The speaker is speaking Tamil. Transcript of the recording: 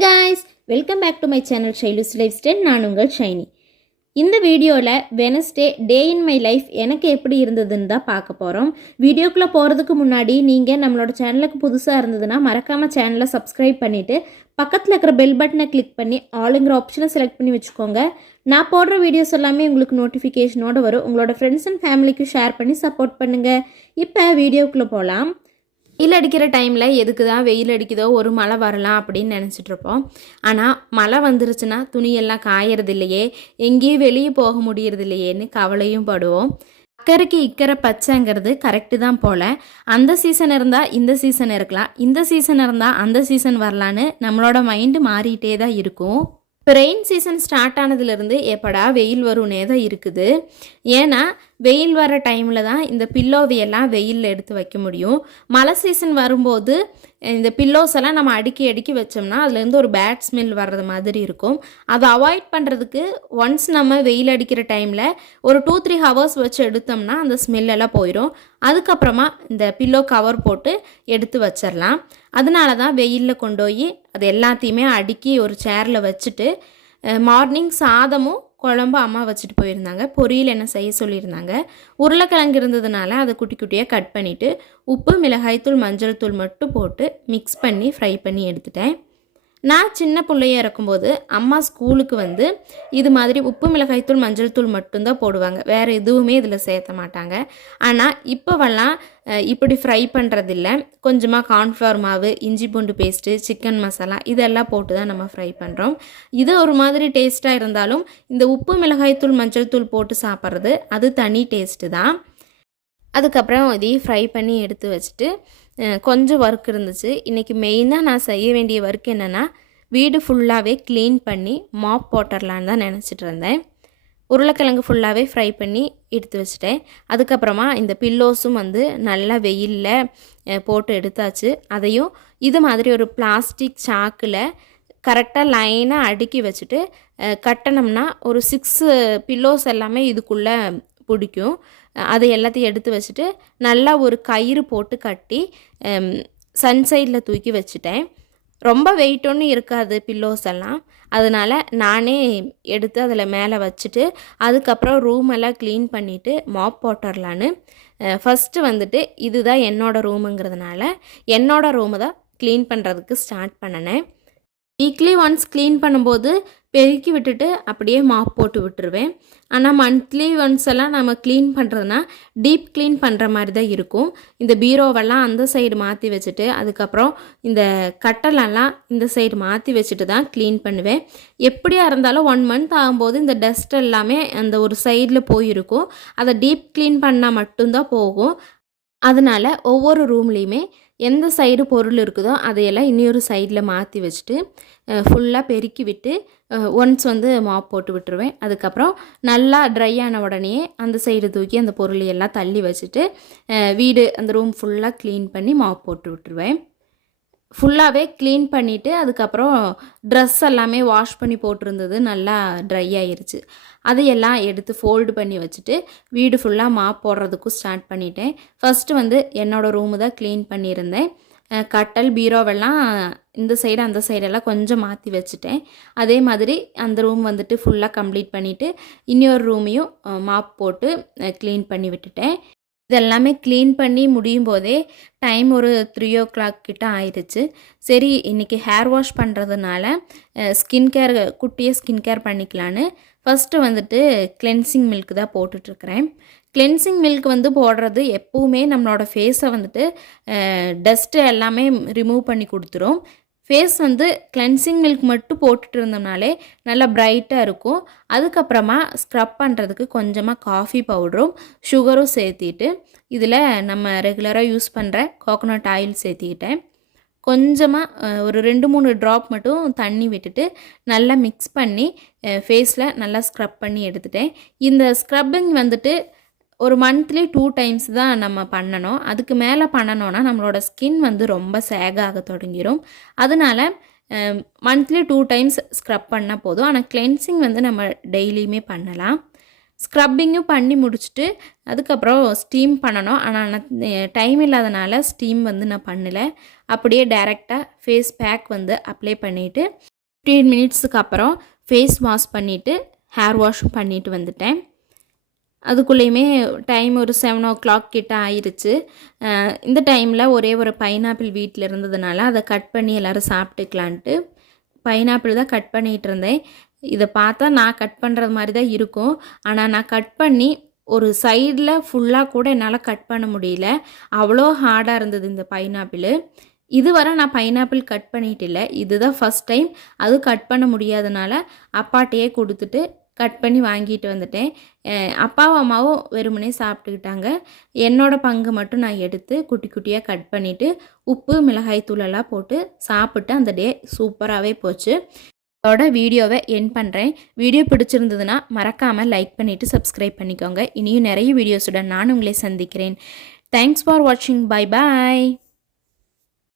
Hey guys, welcome back to my channel Shailu's Lifestyle. நான் உங்கள் ஷைனி. இந்த வீடியோவில் Wednesday day in my life எனக்கு எப்படி இருந்ததுன்னு தான் பார்க்க போகிறோம். வீடியோக்குள்ளே போகிறதுக்கு முன்னாடி நீங்கள் நம்மளோட சேனலுக்கு புதுசாக இருந்ததுன்னா மறக்காமல் சேனலை சப்ஸ்கிரைப் பண்ணிவிட்டு பக்கத்தில் இருக்கிற பெல் பட்டனை கிளிக் பண்ணி ஆளுங்கிற ஆப்ஷனை செலக்ட் பண்ணி வச்சுக்கோங்க. நான் போடுற வீடியோஸ் எல்லாமே உங்களுக்கு நோட்டிஃபிகேஷனோடு வரும். உங்களோட ஃப்ரெண்ட்ஸ் அண்ட் ஃபேமிலிக்கு ஷேர் பண்ணி சப்போர்ட் பண்ணுங்கள். இப்போ வீடியோக்குள்ளே போகலாம். வெயில் அடிக்கிற டைமில் எதுக்கு தான் வெயில் அடிக்குதோ ஒரு மழை வரலாம் அப்படின்னு நினச்சிட்ருப்போம். ஆனால் மழை வந்துருச்சுன்னா துணியெல்லாம் காயறது இல்லையே, எங்கேயும் வெளியே போக முடியறது இல்லையேன்னு கவலையும் படுவோம். அக்கறைக்கு இக்கரை பச்சைங்கிறது கரெக்டு தான் போல். அந்த சீசன் இருந்தால் இந்த சீசன் இருக்கலாம், இந்த சீசன் இருந்தால் அந்த சீசன் வரலான்னு நம்மளோட மைண்டு மாறிட்டே தான் இருக்கும். இப்போ ரெயின் சீசன் ஸ்டார்ட் ஆனதுலேருந்து எப்படா வெயில் வரும்னே தான் இருக்குது. ஏன்னா வெயில் வர டைமில் தான் இந்த பில்லோவையெல்லாம் வெயிலில் எடுத்து வைக்க முடியும். மழை சீசன் வரும்போது இந்த பில்லோஸ் எல்லாம் நம்ம அடுக்கி வச்சோம்னா அதுலேருந்து ஒரு பேட் ஸ்மெல் வர்றது மாதிரி இருக்கும். அதை அவாய்ட் பண்ணுறதுக்கு ஒன்ஸ் நம்ம வெயில் அடிக்கிற டைமில் ஒரு 2-3 ஹவர்ஸ் வச்சு எடுத்தோம்னா அந்த ஸ்மெல்லெல்லாம் போயிடும். அதுக்கப்புறமா இந்த பில்லோ கவர் போட்டு எடுத்து வச்சிடலாம். அதனால தான் வெயிலில் கொண்டு போய் அது எல்லாத்தையுமே அடுக்கி ஒரு சேரில் வச்சுட்டு மார்னிங் சாதமும் குழம்பு அம்மா வச்சுட்டு போயிருந்தாங்க. பொரியல் என்ன செய்ய சொல்லியிருந்தாங்க. உருளைக்கிழங்கு இருந்ததுனால அதை குட்டி குட்டியாக கட் பண்ணிவிட்டு உப்பு, மிளகாய்த்தூள், மஞ்சள் தூள் மட்டும் போட்டு மிக்ஸ் பண்ணி ஃப்ரை பண்ணி எடுத்துட்டேன். நான் சின்ன பிள்ளையாக இருக்கும்போது அம்மா ஸ்கூலுக்கு இது மாதிரி உப்பு, மிளகாய்த்தூள், மஞ்சள் தூள் மட்டும்தான் போடுவாங்க. வேறு எதுவுமே இதில் சேர்த்த மாட்டாங்க. ஆனால் இப்போவெல்லாம் இப்படி ஃப்ரை பண்ணுறதில்ல. கொஞ்சமாக கார்ன்ஃப்ளவர் மாவு, இஞ்சி பூண்டு பேஸ்ட்டு, சிக்கன் மசாலா இதெல்லாம் போட்டு தான் நம்ம ஃப்ரை பண்ணுறோம். இது ஒரு மாதிரி டேஸ்ட்டாக இருந்தாலும் இந்த உப்பு, மிளகாய்த்தூள், மஞ்சள் தூள் போட்டு சாப்பிட்றது அது தனி டேஸ்ட்டு தான். அதுக்கப்புறம் இதையும் ஃப்ரை பண்ணி எடுத்து வச்சுட்டு கொஞ்சம் ஒர்க் இருந்துச்சு. இன்றைக்கி மெயினாக நான் செய்ய வேண்டிய ஒர்க் என்னென்னா வீடு ஃபுல்லாகவே க்ளீன் பண்ணி மாப் போட்டுடலான்னு தான் நினச்சிட்டு இருந்தேன். உருளைக்கிழங்கு ஃபுல்லாகவே ஃப்ரை பண்ணி எடுத்து வச்சுட்டேன். அதுக்கப்புறமா இந்த பில்லோஸும் நல்லா வெயிலில் போட்டு எடுத்தாச்சு. அதையும் இது மாதிரி ஒரு பிளாஸ்டிக் சாக்கில் கரெக்டாக லைனாக அடுக்கி வச்சுட்டு கட்டினோம்னா ஒரு 6 பில்லோஸ் எல்லாமே இதுக்குள்ளே பிடிக்கும். அதை எல்லாத்தையும் எடுத்து வச்சுட்டு நல்லா ஒரு கயிறு போட்டு கட்டி சன்சைடில் தூக்கி வச்சுட்டேன். ரொம்ப வெயிட் ஒன்றும் இருக்காது பில்லோஸ் எல்லாம். அதனால் நானே எடுத்து அதில் மேலே வச்சுட்டு அதுக்கப்புறம் ரூம் எல்லாம் க்ளீன் பண்ணிவிட்டு மாப் போட்டுடலான்னு ஃபஸ்ட்டு இதுதான் என்னோடய ரூமுங்கிறதுனால என்னோடய ரூமை தான் க்ளீன் பண்ணுறதுக்கு ஸ்டார்ட் பண்ணினேன். வீக்லி ஒன்ஸ் க்ளீன் பண்ணும்போது பெருக்கி விட்டுட்டு அப்படியே மாப் போட்டு விட்டுருவேன். ஆனால் மந்த்லி ஒன்ஸ் எல்லாம் நம்ம க்ளீன் பண்ணுறதுனா டீப் க்ளீன் பண்ணுற மாதிரி தான் இருக்கும். இந்த பீரோவெல்லாம் அந்த சைடு மாற்றி வச்சுட்டு அதுக்கப்புறம் இந்த கட்டலெல்லாம் இந்த சைடு மாற்றி வச்சுட்டு தான் க்ளீன் பண்ணுவேன். எப்படியா இருந்தாலும் 1 மந்த் ஆகும்போது இந்த டஸ்ட் எல்லாமே அந்த ஒரு சைடில் போயிருக்கும். அதை டீப் க்ளீன் பண்ணால் மட்டும்தான் போகும். அதனால் ஒவ்வொரு ரூம்லேயுமே எந்த சைடு பொருள் இருக்குதோ அதையெல்லாம் இன்னொரு சைடில் மாற்றி வச்சுட்டு ஃபுல்லாக பெருக்கி விட்டு ஒன்ஸ் மாப் போட்டு விட்டுருவேன். அதுக்கப்புறம் நல்லா ட்ரை ஆன உடனே அந்த சைடு தூக்கி அந்த பொருளையெல்லாம் தள்ளி வச்சுட்டு வீடு அந்த ரூம் ஃபுல்லாக க்ளீன் பண்ணி மாப் போட்டு விட்டுருவேன். ஃபுல்லாகவே க்ளீன் பண்ணிவிட்டு அதுக்கப்புறம் ட்ரெஸ் எல்லாமே வாஷ் பண்ணி போட்டிருந்தது நல்லா ட்ரை ஆயிருச்சு. அதையெல்லாம் எடுத்து ஃபோல்டு பண்ணி வச்சுட்டு வீடு ஃபுல்லாக மாப் போடுறதுக்கும் ஸ்டார்ட் பண்ணிட்டேன். ஃபஸ்ட்டு என்னோடய ரூமு தான் க்ளீன் பண்ணியிருந்தேன். கட்டல், பீரோவெல்லாம் இந்த சைடு அந்த சைடெல்லாம் கொஞ்சம் மாற்றி வச்சுட்டேன். அதே மாதிரி அந்த ரூம் ஃபுல்லாக கம்ப்ளீட் பண்ணிவிட்டு இன்னொரு ரூமையும் மாப் போட்டு க்ளீன் பண்ணி விட்டுட்டேன். இதெல்லாமே க்ளீன் பண்ணி முடியும் போதே டைம் ஒரு 3 o'clock கிட்ட ஆயிடுச்சு. சரி, இன்றைக்கி ஹேர் வாஷ் பண்ணுறதுனால ஸ்கின் கேர் குட்டியாக ஸ்கின் கேர் பண்ணிக்கலான்னு ஃபஸ்ட்டு கிளென்சிங் மில்க் தான் போட்டுட்ருக்கிறேன். கிளென்சிங் மில்க் போடுறது எப்போவுமே நம்மளோட ஃபேஸை டஸ்ட்டு எல்லாமே ரிமூவ் பண்ணி கொடுத்துரும். ஃபேஸ் கிளென்சிங் மில்க் மட்டும் போட்டுட்டு இருந்தோம்னாலே நல்லா பிரைட்டாக இருக்கும். அதுக்கப்புறமா ஸ்க்ரப் பண்ணுறதுக்கு கொஞ்சமாக காஃபி பவுடரும் சுகரும் சேர்த்திட்டு இதில் நம்ம ரெகுலராக யூஸ் பண்ணுற கோகோனட் ஆயில் சேர்த்திக்கிட்டேன். கொஞ்சமாக ஒரு 2-3 ட்ராப் மட்டும் தண்ணி விட்டுட்டு நல்லா மிக்ஸ் பண்ணி ஃபேஸில் நல்லா ஸ்க்ரப் பண்ணி எடுத்துட்டேன். இந்த ஸ்க்ரப்பிங் ஒரு மந்த்லி 2 times தான் நம்ம பண்ணணும். அதுக்கு மேலே பண்ணணுன்னா நம்மளோட ஸ்கின் ரொம்ப சேகாக தொடங்கிடும். அதனால் மந்த்லி 2 times ஸ்க்ரப் பண்ணால் போதும். ஆனால் கிளென்சிங் நம்ம டெய்லியுமே பண்ணலாம். ஸ்க்ரப்பிங்கும் பண்ணி முடிச்சுட்டு அதுக்கப்புறம் ஸ்டீம் பண்ணணும். ஆனால் நான் டைம் இல்லாதனால ஸ்டீம் வந்து நான் பண்ணலை. அப்படியே டைரெக்டாக ஃபேஸ் பேக் வந்து அப்ளை பண்ணிவிட்டு 15 மினிட்ஸுக்கு அப்புறம் ஃபேஸ் வாஷ் பண்ணிவிட்டு ஹேர் வாஷும் பண்ணிவிட்டு வந்துட்டேன். அதுக்குள்ளேயுமே டைம் ஒரு 7 o'clock கிட்ட ஆயிடுச்சு. இந்த டைமில் ஒரே ஒரு பைனாப்பிள் வீட்டில் இருந்ததுனால அதை கட் பண்ணி எல்லோரும் சாப்பிட்டுக்கலான்ட்டு பைனாப்பிள் தான் கட் பண்ணிகிட்டு இருந்தேன். இதை பார்த்தா நான் கட் பண்ணுறது மாதிரி தான் இருக்கும். ஆனால் நான் கட் பண்ணி ஒரு சைடில் ஃபுல்லாக கூட என்னால் கட் பண்ண முடியல. அவ்வளோ ஹார்டாக இருந்தது இந்த பைனாப்பிள். இதுவரை நான் பைனாப்பிள் கட் பண்ணிட்டு இல்லை. இதுதான் ஃபஸ்ட் டைம். அது கட் பண்ண முடியாதனால அப்பாட்டையே கொடுத்துட்டு கட் பண்ணி வாங்கிட்டு வந்துட்டேன். அப்பாவும் அம்மாவும் வெறுமனே சாப்பிட்டுக்கிட்டாங்க. என்னோடய பங்கு மட்டும் நான் எடுத்து குட்டி குட்டியாக கட் பண்ணிவிட்டு உப்பு மிளகாய் தூளெல்லாம் போட்டு சாப்பிட்டு அந்த டே சூப்பராகவே போச்சு. அதோட வீடியோவை எண்ட் பண்ணுறேன். வீடியோ பிடிச்சிருந்ததுன்னா மறக்காமல் லைக் பண்ணிவிட்டு சப்ஸ்கிரைப் பண்ணிக்கோங்க. இனியும் நிறைய வீடியோஸுடன் நான் உங்களை சந்திக்கிறேன். தேங்க்ஸ் ஃபார் வாட்சிங். Bye bye.